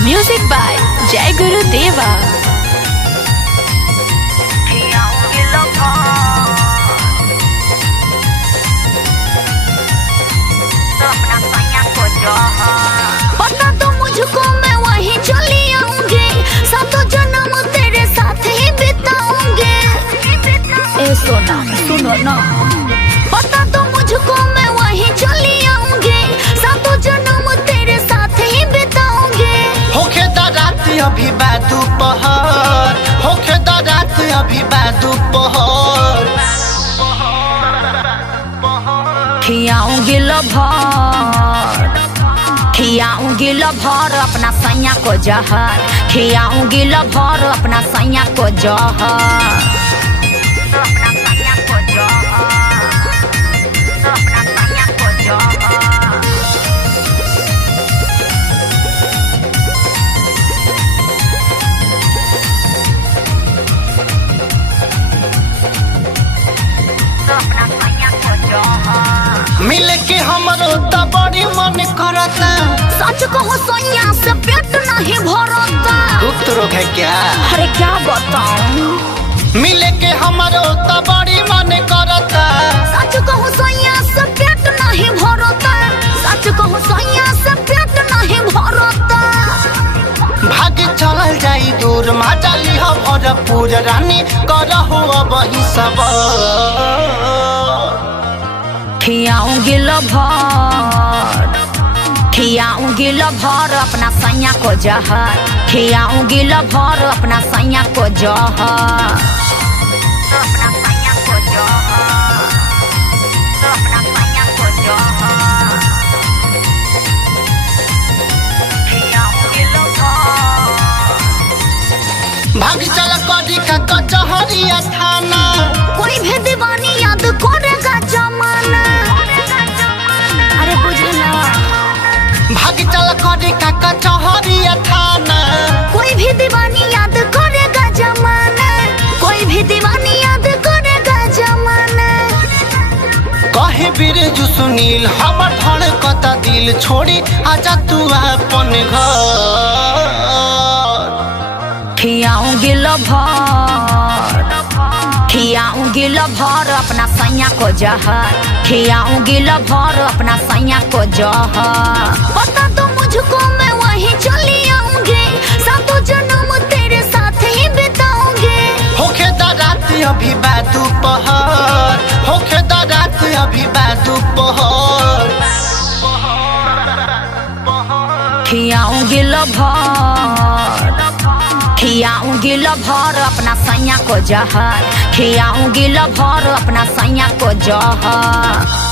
Music by जय गुरु देवा। पता तो मुझको मैं वहीं चली आऊंगी, सातों जन्म तेरे साथ ही बिताऊंगी। ए सोना सुनो ना, पता तो मुझको मैं वहीं चली आऊंगी, सातों जन्म तेरे साथ ही बिताऊंगी। होखे दा रात अभी दोपहर, होखे दा रात अभी दोपहर। खियाऊंगी लभर, खियाऊंगी लभर अपना सैया को जहर, खियाऊंगी लभर अपना सैया को जहर। मिल के हमरो त बड़ी मन करता, सच कहो सैया से पेट नहीं भरता। गुप्त रोग है क्या? अरे क्या बताऊं, मिल के हमरो त बड़ी मन करता, सच कहो सैया से पेट नहीं भरता, सच कहो सैया से पेट नहीं भरता। भाग चल जाई दूर माजाली हो भरपूर, रानी करहो अब ही सब। खियाऊंगी लभर, खियाऊंगी लभर अपना सैया को जहर, खियाऊंगी लभर अपना सैया को जहर। भाग चल करी का कचहरिया थाना, कोई भी दीवानी याद करेगा जमाना। अरे बुझला, भाग चल करी का कचहरिया थाना, कोई भी दीवानी याद करेगा जमाना, कोई भी दीवानी याद करेगा जमाना। कहे बिरजू सुनील हमर धड़कता दिल, छोड़ी आजा तू अपन घर। खियाऊंगी लभर, खियाऊंगी लभर अपना सैया को जहर, खियाऊंगी लभर अपना सैया को जहर। पता तो मुझको मैं वहीं चली आऊंगी, सातों जन्म तेरे साथ ही बिताऊंगी। होखे दा रात अभी दोपहर, होखे दा रात अभी दोपहर। खियाऊंगी लभर, खियाऊंगी लभर अपना सैया को जहर, खियाऊंगी लभर अपना सैया को जहर।